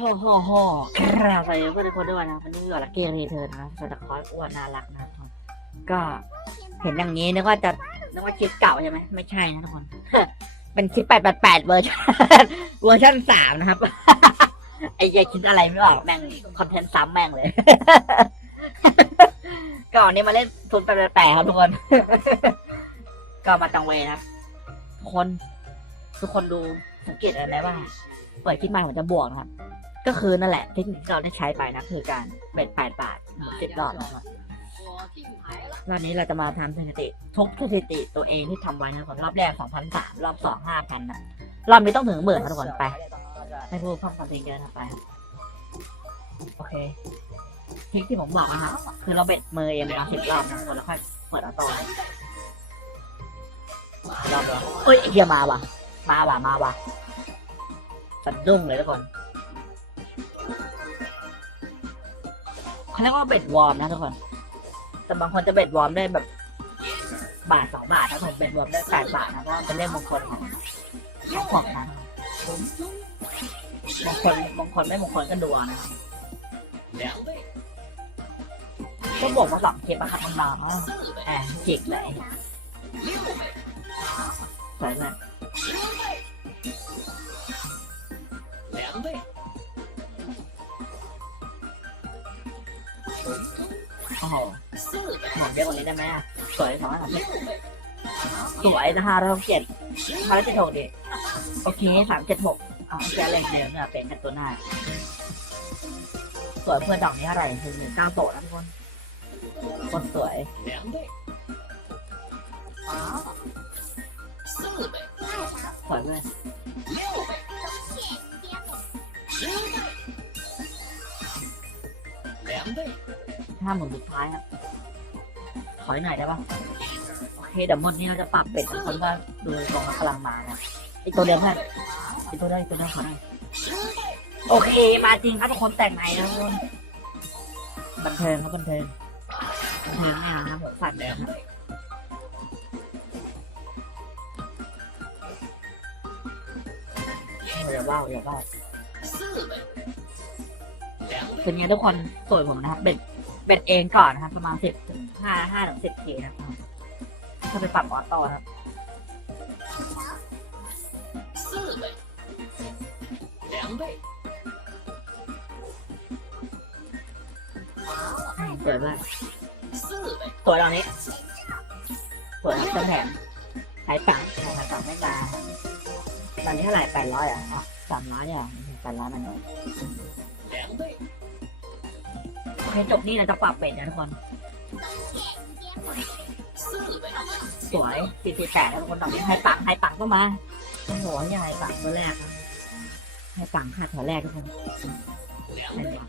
ฮ่โฮ่โฮ่ครับไปเพื่อนทุกคนด้วยนะวันนี้อยู่กับลักกี้รีเทิร์นนะสตาร์คอร์อ้วนน่ารักนะครับก็เห็นอย่างนี้นึกว่าจะนึกว่าคลิปเก่าใช่ไหมไม่ใช่นะทุกคน เป็นคลิปแปดแปดแปดเวอร์ชันเวอร์ชันสามนะครับไอ้เหี้ยคิดอะไรไม่ออกแม่งคอนเทนต์ซ้ำแม่งเลยก่อนนี้มาเล่นทุนแปดแปดครับทุกคนก็มาจังเวนะทุกคนทุกคนดูสังเกตอะไรบ้าง เปิดคลิปมาผมจะบวกนะครับ ก็คือนั่นแหละเทคนิคที่เราได้ใช้ไปนะคือการเบ็ดแปดบาทหมดสิบรอบนะครับรอบนี้เราจะมาทำสถิติทุกสถิติตัวเองที่ทำไว้นะครับรอบแรกสองพันสามรอบสองห้าพันนะรอบนี้ต้องถึงหมื่นทุกคนไปให้พูดความความจริงเกินไปโอเคทริคที่ผมบอกนะครับคือเราเบ็ดมือเองมาสิบรอบนะแล้วค่อยเปิดออโต้รอบเดียวเอ้ยเฮียมาว่ะมาว่ะมาว่ะ สะดุ้งเลยทุกคนเขาเรียกว่าเบ็ดวอร์มนะทุกคน แต่บางคนจะเบ็ดวอร์มได้แบบ บาทสองบาทนะผมเบ็ดวอร์มได้แปดบาทนะเพราะเป็นเลขมงคลของของนะมงคลมงคลไม่มงคลก็ดูเอานะครับก็บอกมาสองเทปอะครับน้องๆแอบจิกเลยสวยมาก โอ้โหหอมเยอะกว่านี้ได้ไหมอะสวยสองอันสามสิบสวยนะฮะเราเจ็ดห้าร้อยเจ็ดหกดิโอเคสามเจ็ดหกอ๋อแกแรงเดียวเนี่ยเป็นกันตัวหน้าสวยเพื่อนดอกนี้อะไรคือหนึ่งเก้าโตนะทุกคนคนสวยสวยเลย ห้าหมื่นสุดท้ายครับถอยหน่อยได้ปะโอเคเดี๋ยวหมดนี้เราจะปรับเป็ดคนก็ดูกองกำลังมานะอีกตัวเดียวเพื่อนอีกตัวเดียวอีกตัวเดียวขอหน่อยโอเค มาจริงครับทุกคนแต่งไหนนะทุกคนบันเทิงครับบันเทิงบันเทิงงานนะครับผมสั่นเลยครับอย่าว่าอย่าว่าเป็นไงทุกคนสวยผมนะครับเบ็ด เบ็ดเองก่อนนะครับ ประมาณสิบถึงห้าห้าถึงสิบทีนะครับถ้าไปปรับออโต้ครับสวยมากสวยตอนนี้สวยครับต้นแถมขายปังขายปังไม่ตาตอนนี้เท่าไหร่แปดร้อยอะสามร้อยเนี่ยแปดร้อยมันเองโอ เคจบนี่เราจะปรับเป็ดนะทุกคนสวยสี่สี่แปดแล้วคนตอนนี้ให้ปังให้ปังก็มาโอ้โหใหญ่ปังตัวแรกให้ปังค่ะตัวแรกทุกคนให้ปัง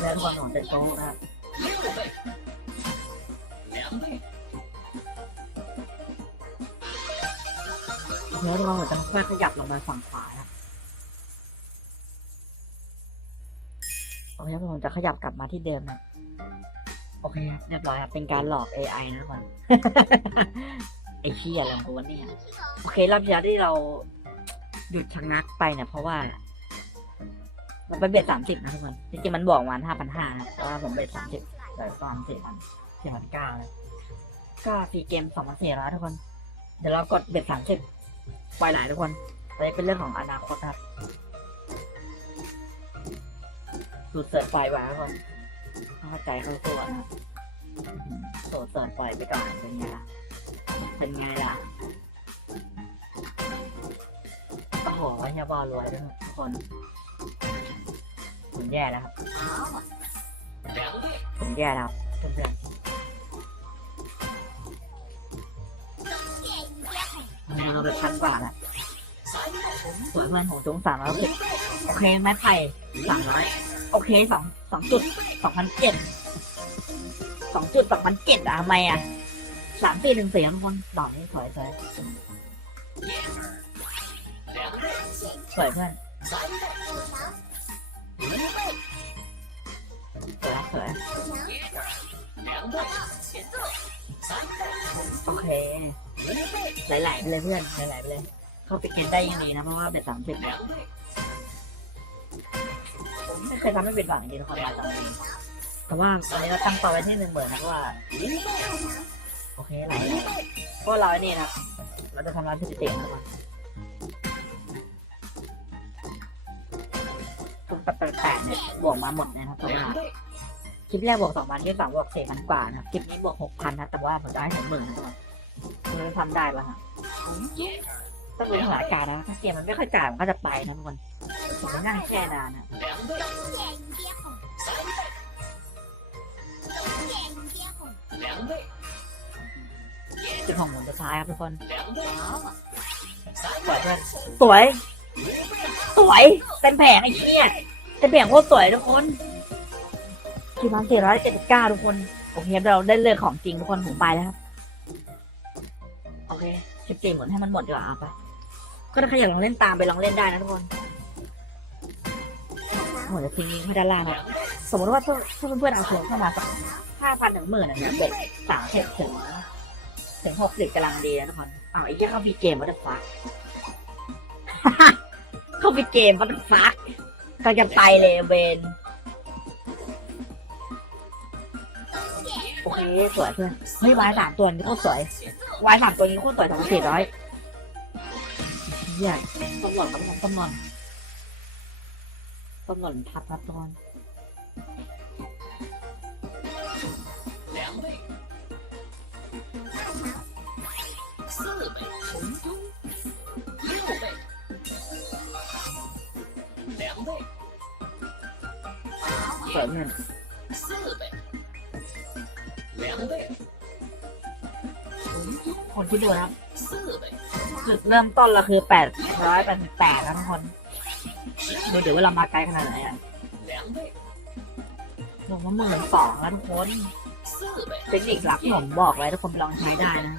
แล้วทุกคนของเต็มโต๊ะครับ แล้วทุกคนผมจะค่อยๆขยับลงมาฝั่งขวาครับโอเคผมจะขยับกลับมาที่เดิมนะโอเคเรียบร้อยครับเป็นการหลอก AI นะทุกคนไอ้เชี่ยอะไรของกูวะเนี่ยโอเครอบที่แล้วที่เราหยุดชะงักไปเนี่ยเพราะว่า มันเป็นเบ็ดสามสิบนะทุกคนจริงๆมันบอกวันห้าพันห้านะแต่ว่าผมเบ็ดสามสิบแต่ตอนสี่พันสี่พันเก้าเลยก็ฟรีเกมสองพันสี่ร้อยทุกคน เดี๋ยวเรากดเบ็ดสามสิบ ปล่อยไหลทุกคนอันนี้เป็นเรื่องของอนาคตครับสูตรเสิร์ฟไฟไว้ทุกคนเข้าใจเข้าตัวนะครับสูตรเสิร์ฟไฟไปก่อนเป็นไงล่ะเป็นไงล่ะโอ้โหเฮียบอลรวยด้วยทุกคนผมแย่แล้วครับผมแย่แล้วครับเพื่อน เราแบบพันกว่าแล้วสวยเพื่อนของจงสามร้อยโอเคไม้ไผ่สามร้อยโอเคสองสองจุดสองพันเจ็ดสองจุดสองพันเจ็ดอะทำไมอะสามสี่หนึ่งเสียงคนดอกนี้สวยสวยสวยเพื่อนสวยสวยโอเค หลายๆไปเลยเพื่อนหลายๆไปเลยเข้าไปเก็ตได้ยังดีนะเพราะว่าเป็นสามสิบแล้วผมไม่เคยทำให้เป็นหวังจริงๆครมาตอนนี้แต่ว่าตอนนี้เราตั้งเป้าไว้ที่หนึ่งหมื่นนะเพราะว่าโอเคหลายเพราะเราไอ้นี่นะครับเราจะทำร้านสถิตินะครับทุกแปดๆเนี่ยบวกมาหมดนะครับเพราะว่าคลิปแรกบวกสองพันคลิปสองบวกสี่พันกว่านะครับคลิปนี้บวกหกพันนะแต่ว่าผมจะให้ถึงหมื่นนะครับ คือทำได้ปะฮะต้องดูสถานการณ์นะถ้าเกมมันไม่ค่อยจ่ายมันก็จะไปนะทุกคนผมไม่นั่งแช่นานนะจุดของผมสุดท้ายครับทุกคนสวยเพื่อนสวย สวยเป็นแผงไอ้เหี้ยเป็นแผงโคตรสวยทุกคนสี่พันสี่ร้อยเจ็ดสิบเก้าทุกคนโอเคเราได้เลือกของจริงทุกคนผมไปแล้วครับ เคสิบสี่หมดให้มันหมดดีกว่าเอาไป ก็ถ้าใครอยากลองเล่นตามไปลองเล่นได้นะทุกคนผมจะทิ้งลิงก์ไว้ด้านล่างนะสมมติว่าถ้าถ้าเพื่อนๆเอาเชิญเข้ามาสักห้าพันถึงหมื่นเนี่ยเบ็ดสามสิบถึงถึงหกสิบกำลังดีนะทุกคนอ้าวไอ้เหี้ยเขาพีเกมวัตถุฟ้าเขาพีเกมวัตถุฟ้ากำลังจะไปเลยเวนโอเคสวยเพื่อนเฮ้ยวายสามตัวนี้โคตรสวย วายสามตัวนี้โคตรสวยสองพันสี่ร้อยใหญ่ต้องหล่นต้องหล่นต้องหล่นต้องหล่นทับทับตอนเปิดเงิน คนที่ดูนะครับจุดเริ่มต้นเราคือแปดร้อยแปดสิบแปดนะทุกคนดูเดี๋ยวว่าเรามาไกลขนาดไหนอะบอกว่าหมื่นสองแล้วทุกคนเทคนิคลับที่ผมบอกไว้ทุกคนลองใช้ได้นะ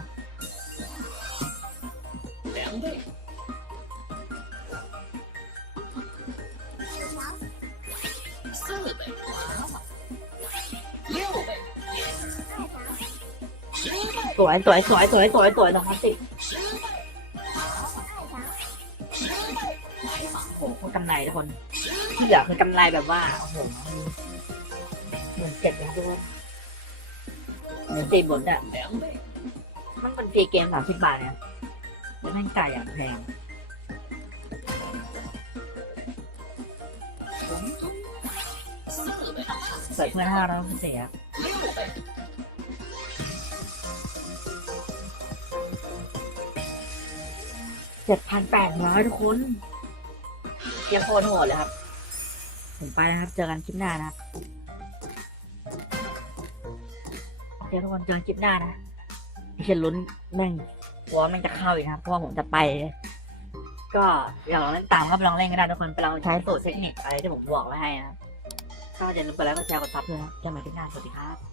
สวยสวยสวยสวยสวยสวยสองพันสิโอ้โหกำไรทุกคนที่เหลือคือกำไรแบบว่าโอ้โหหมื่นเจ็ดนะทุกคนหมื่นสี่บนอะมันเป็นฟรีเกมสามสิบบาทเนี่ยแล้วแม่งจ่ยอย่างแพงใส่เพื่อนห้าร้อยเสีย เจ็ดพันแปดร้อยทุกคนยังโคตรโหดเลยครับ ผมไปนะครับ เจอกันคลิปหน้านะครับเดี๋ยวทุกคนเจอกันคลิปหน้านะไม่ใช่ลุ้นแม่งกลัวแม่งจะเข้าอีกนะครับเพราะว่าผมจะไป ก็อยากลองเล่นตามก็ไปลองเล่นก็ได้ทุกคนไปลองใช้สูตรเทคนิคอะไรที่ผมบอกไว้ให้นะครับถ้าจะลืมไปแล้วก็แชร์กดซับด้วยนะครับเจอกันใหม่คลิปหน้าสวัสดีครับ